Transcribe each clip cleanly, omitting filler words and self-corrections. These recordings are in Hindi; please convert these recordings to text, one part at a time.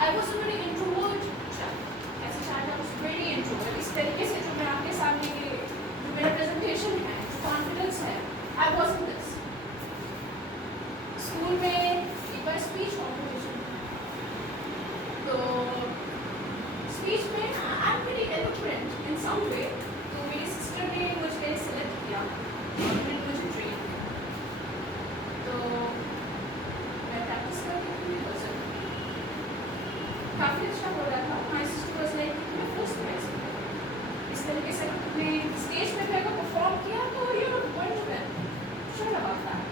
I was very introvert as a child, I was very introvert. इस तरीके से जो मैं आपके सामने जो मेरा प्रेजेंटेशन है, जो कॉन्फिडेंस है, I was in this. School में एक बार स्पीच कॉम्पिटिशन, तो स्पीच में आई एम वेरी एलोक्वेंट इन सम वे, तो मेरी सिस्टर ने मुझे सेलेक्ट किया और फिर मुझे ट्रेन किया। तो मैं प्रैक्टिस करती थी, काफ़ी अच्छा हो रहा था। माई सिस्टर वाज लाइक मैं फर्स्ट प्राइज, इस तरीके से अपने स्टेज पे अगर परफॉर्म किया तो you are going to win, sure about that.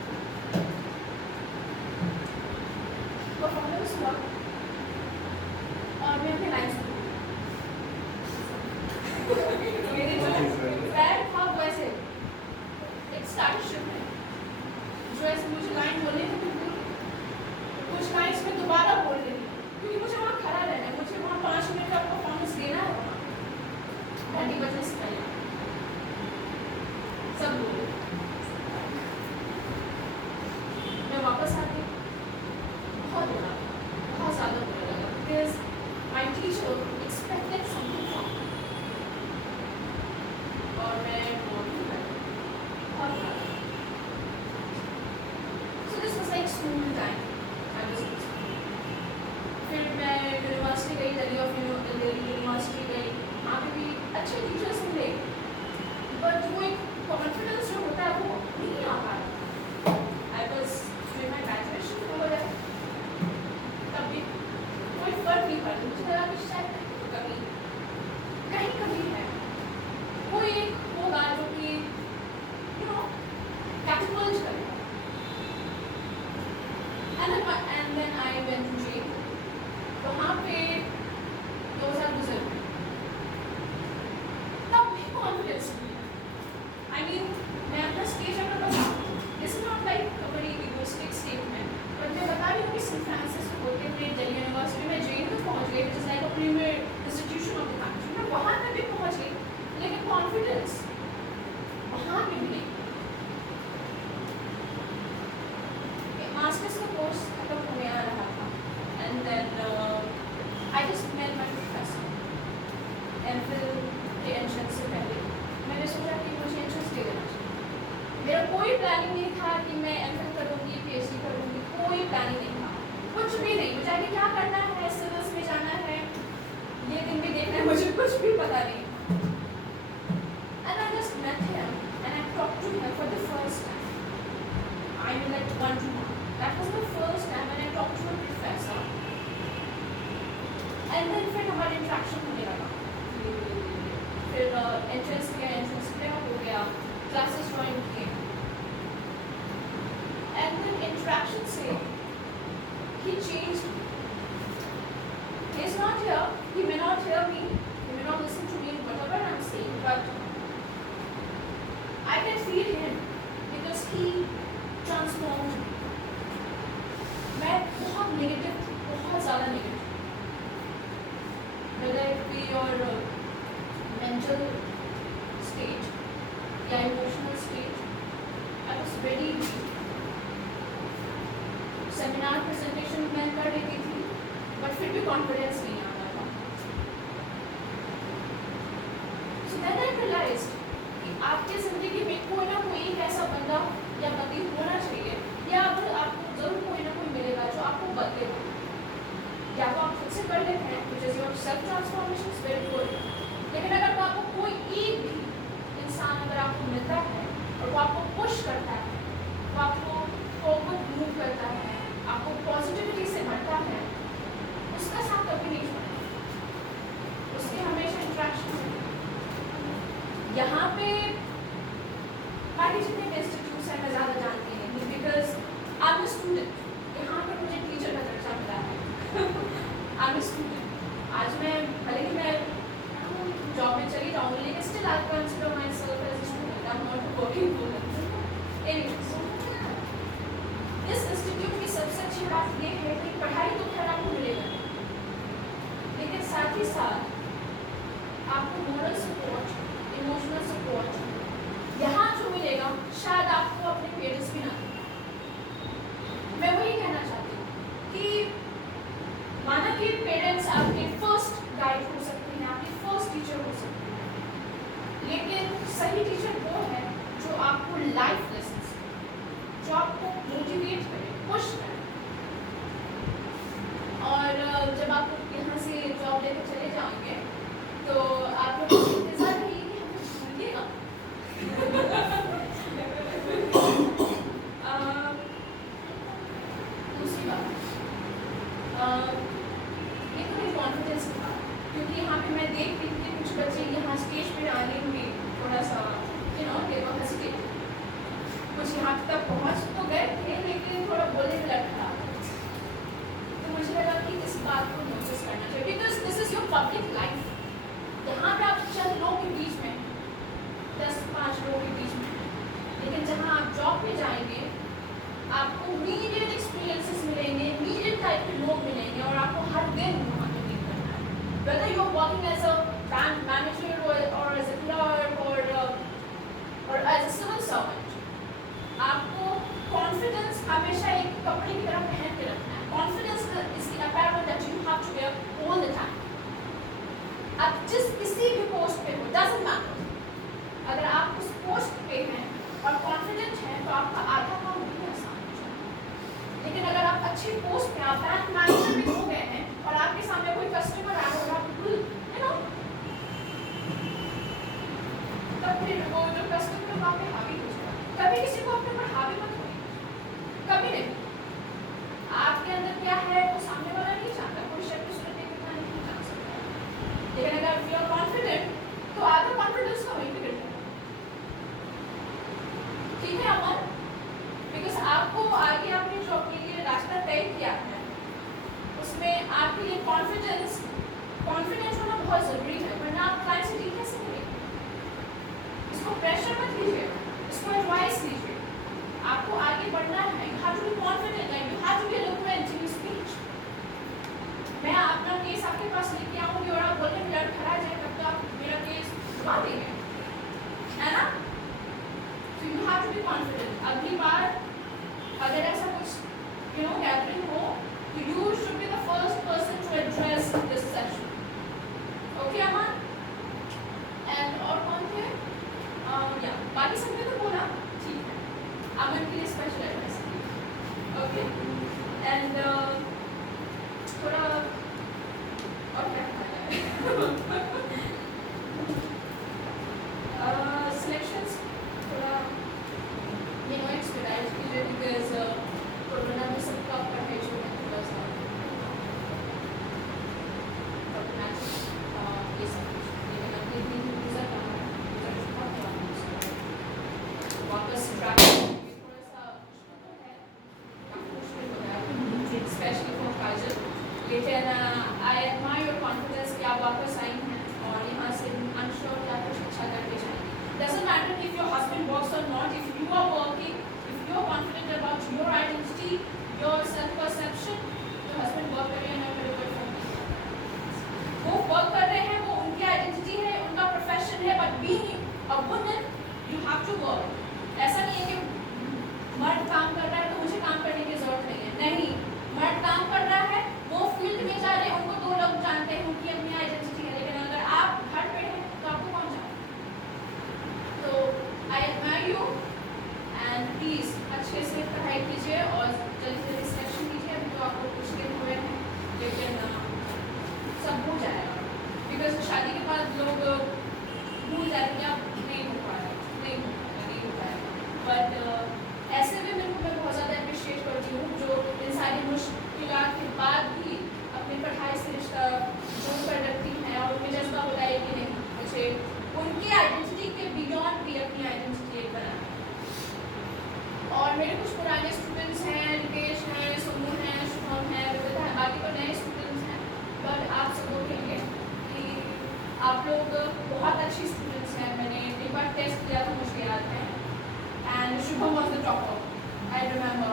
Performance हुआ और मैं अपने लाइन से मेरे जो पैर था वैसे एक स्टार्ट शिफ्ट जो ऐसे मुझे लाइन बोलने थे, कुछ लाइन्स में दोबारा बोल रही क्योंकि मुझे वहाँ खड़ा रहना है, मुझे वहाँ 5 मिनट का परफॉर्मेंस देना है। वहाँ 10 बजे से पहले सब बोले। मैं वापस आती, बहुत बुरा, बहुत ज़्यादा बुरा लगा, because my teacher expected something from me और मैं बोल नहीं पाई, बहुत बुरा लगा। So this was like school time, I was in school. फिर मैं यूनिवर्सिटी गई, दिल्ली यूनिवर्सिटी गई, वहाँ पे भी अच्छे टीचर्स मिले, बट वो एक कॉन्फिडेंस जो होता है वो नहीं आ पा रहा। I was doing my graduation over there, तब भी कोई फर्क नहीं पड़ा, मुझे लगा कि शायद कहीं कहीं है कोई एक होगा जो कि यू नो कैटेगराइज करेगा। And then I went to jail. वहाँ पे 2000 गुजर गए, तब भी कॉन्फिडेंस आई मीन मैं अपना स्टेज अगर बताऊँ, this is not like a very egoistic statement, but मैं बता रही हूँ कि सेंट फ्रांसिस होते हुए दिल्ली यूनिवर्सिटी में जेल में पहुँच गई, which is like a premier institution of the country. मैं वहाँ तक भी पहुँच गई, लेकिन कॉन्फिडेंस वहाँ पे भी नहीं। मास्टर्स का कोर्स खत्म होने आ रहा था, and then I just met my professor. MPhil के एंट्रेंस से पहले मैंने सोचा कि मुझे एंट्रेंस दे देना चाहिए। मेरा कोई प्लानिंग नहीं था कि मैं एमफिल करूँगी, पीएचडी करूँगी, कोई प्लानिंग नहीं था, कुछ भी नहीं। मुझे आगे क्या करना है, सिविल्स में जाना है, ये दिन भी देखना है, मुझे कुछ भी पता नहीं। And I just met him and I talked to him for the first time. I mean like one-to-one. That was the first time when I talked to a professor. And then फिर हमारी इंट्रैक्शन होने लगा, फिर एंट्रेंस किया हो गया, क्लासेस ज्वाइन किए, एंड देन इंट्रैक्शन से he changed me. He is not here, he may not hear me, he may not listen to me whatever I'm saying, but I can feel him because he transformed me. मैं बहुत नेगेटिव थी, बहुत ज़्यादा negative, whether it be your mental state या emotional state, I was very weak. Seminar presentation मैं कर रही थी, बट फिर भी कॉन्फिडेंस नहीं आ रहा था। So then I realized कि आपकी ज़िंदगी में कोई ना कोई एक ऐसा बंदा या बंदी होना चाहिए, या अगर आपको ज़रूर कोई ना कोई मिलेगा जो आपको बदलेगा। या तो आप खुद से कर लेते हैं, which is your self transformation is very good, लेकिन अगर आपको कोई एक भी इंसान अगर आपको मिलता है और वो आपको पुश करता है, वो आपको फॉरवर्ड मूव करता है, आपको पॉजिटिविटी से भरता है, उसका साथ कभी नहीं छोड़ना, उसके हमेशा इंट्रैक्शन। यहाँ पे बाकी जितने भी इंस्टीट्यूट्स हैं मैं ज़्यादा जानती नहीं, बिकॉज आई एम स्टूडेंट। यहाँ पर मुझे टीचर का दर्जा मिला है। I am student. आज मैं भले ही मैं जॉब में चली जाऊँगी, लेकिन still I consider myself as a student, I am not working woman. Anyways, इस इंस्टीट्यूट की सबसे अच्छी बात ये है कि पढ़ाई तो खैर आपको मिलेगा, लेकिन साथ ही साथ आपको मोरल सपोर्ट, इमोशनल सपोर्ट यहाँ जो मिलेगा शायद आपको अपने पेरेंट्स भी ना दें। मैं वही कहना चाहती हूँ कि माना कि पेरेंट्स पुश करें। और जब आप यहाँ से जॉब लेकर चले जाएंगे तो आप लोग इंतजार करिए कि हमें भूलिएगा। दूसरी बात, ये थोड़ी कॉन्फिडेंस था, क्योंकि यहाँ पे मैं देख रही थी कि कुछ बच्चे यहाँ स्टेज पे आने में थोड़ा सा they were hesitant। कुछ यहाँ तक पहुँच तो गए थे लेकिन थोड़ा बोलने में लग रहा। तो मुझे लगा कि इस बात को नोटिस करना चाहिए, because this is your public life. यहाँ पे आप चंद लोगों के बीच में 10-5 लोगों के बीच में, लेकिन जहाँ आप जॉब पे जाएंगे आपको मीडियम एक्सपीरियंसेस मिलेंगे, मीडियम टाइप के लोग मिलेंगे और आपको हर दिन वहाँ पे मीट करना है। Whether you are working as a bank manager और एज अ क्लर्क और एज अ सिविल सर्वेंट, आपको कॉन्फिडेंस हमेशा एक कपड़े की तरह पहन के रखना है। Confidence is the apparel that you have to wear all the time. आप जिस किसी भी पोस्ट पे हो, डजंट मैटर, अगर आप उस पोस्ट पे हैं और कॉन्फिडेंट हैं तो आपका आधा काम भी आसान हो जाएगा। लेकिन अगर आप अच्छी पोस्ट पे, आप बैंक मैनेजर भी हो गए हैं और आपके सामने कोई कस्टमर आया और आप बिल्कुल तब फिर वो जो कस्टमर आप पे हावी हो जाएगा। कभी किसी को अपने ऊपर हावी मत होइए, कभी नहीं। आपके अंदर क्या है वो सामने वाला नहीं जानता, कोई शक्ल सूरत देख के नहीं जान सकता। लेकिन अगर यू आर कॉन्फिडेंट तो आधा कॉन्फिडेंस का वहीं पे गिर जाएगा। ठीक है अमन, बिकॉज आपको आगे आपने जो अपने लिए रास्ता तय किया है उसमें आपके लिए कॉन्फिडेंस होना बहुत जरूरी है, वरना आप क्लाइंट से डील कैसे करेंगे। इसको प्रेशर मत लीजिए, इसको एडवाइस लीजिए। आपको आगे बढ़ना है, you have to be confident and you have to be eloquent in your speech. मैं अपना केस आपके पास लेके आऊंगी और आप बोलने में लड़खड़ा जाए तब तो आप मेरा केस छुपा देंगे, है ना। So you have to be confident। अगली बार अगर ऐसा कुछ गैदरिंग हो तो you should be the first person to address this session। Okay Aman? And और कौन थे? या बाकी सबने तो बोला, ठीक है। अमन के लिए स्पेशल एडवाइस। ओके, एंड थोड़ा और क्या सिलेक्शंस थोड़ा एक्सपेडाइट कीजिए, बिकॉज कोरोना में सबका पढ़ाई जो है थोड़ा सा ये सब कुछ, लेकिन अपने दिन रिजल्ट आ रहा है, वापस ट्रैक थोड़ा सा मुश्किल हो गया, स्पेशली फॉर काजल। लेकिन आई एडमायर योर कॉन्फिडेंस कि आप वापस आई हैं और यहाँ से आई एम श्योर कि आप कुछ अच्छा करके जाएंगे। Doesn't matter if your husband works और not, if you are working, if you are confident about your identity, your self perception, तो हस्बैंड वर्क कर रहे हैं, वो वर्क कर रहे हैं, वो उनकी आइडेंटिटी है, उनका प्रोफेशन है, but being a woman you have to work. ऐसा नहीं है कि मर्द काम कर रहा है तो मुझे काम करने की जरूरत नहीं है, नहीं। मर्द काम कर रहा है, वो फील्ड में जा रहे हैं, उनको 2 लोग जानते हैं, उनकी अपनी आइडेंटिटी है। लेकिन अगर आप घर पे हैं तो आपको कौन जाए। तो I admire you and please अच्छे से पढ़ाई कीजिए और जल्दी सिलेक्शन कीजिए। अभी तो आपको कुछ दिन हुए हैं, लेकिन सब हो जाएगा, बिकॉज शादी के बाद लोग भूल जाते हैं अब नहीं हो पाएगा, नहीं हो पाएगा। बट ऐसे भी मैं बहुत ज़्यादा अप्रिशिएट करती हूँ जो इन सारी मुश्किलात के बाद भी अपनी पढ़ाई से रिश्ता जोड़ कर रखती हैं और उन्हें जज्बा होता है कि नहीं, मुझे उनकी आइडेंटिटी के बियॉन्ड भी अपनी आइडेंटिटी एक बनाना है। और मेरे कुछ पुराने स्टूडेंट्स हैं, रितेश हैं, सोनू हैं, शुभम हैं, विविधा है, बाकी तो नए स्टूडेंट्स हैं, बट आप सबको कहेंगे कि आप लोग बहुत अच्छी स्टूडेंट्स हैं। मैंने एक बार टेस्ट किया था, मुझे याद है, and Shubham was the topper, I remember.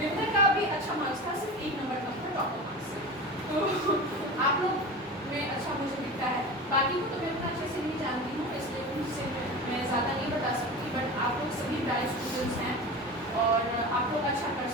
विविधा का भी अच्छा मार्क्स था, सिर्फ 1 नंबर कम था टॉपर मार्क्स से। तो आप लोग में अच्छा मुझे दिखता है, बाकी को तो मैं उतना अच्छे से नहीं जानती हूँ, इसलिए उनसे मैं ज़्यादा नहीं बता सकती, बट आप लोग सभी ब्राइट स्टूडेंट्स हैं और आप लोग अच्छा कर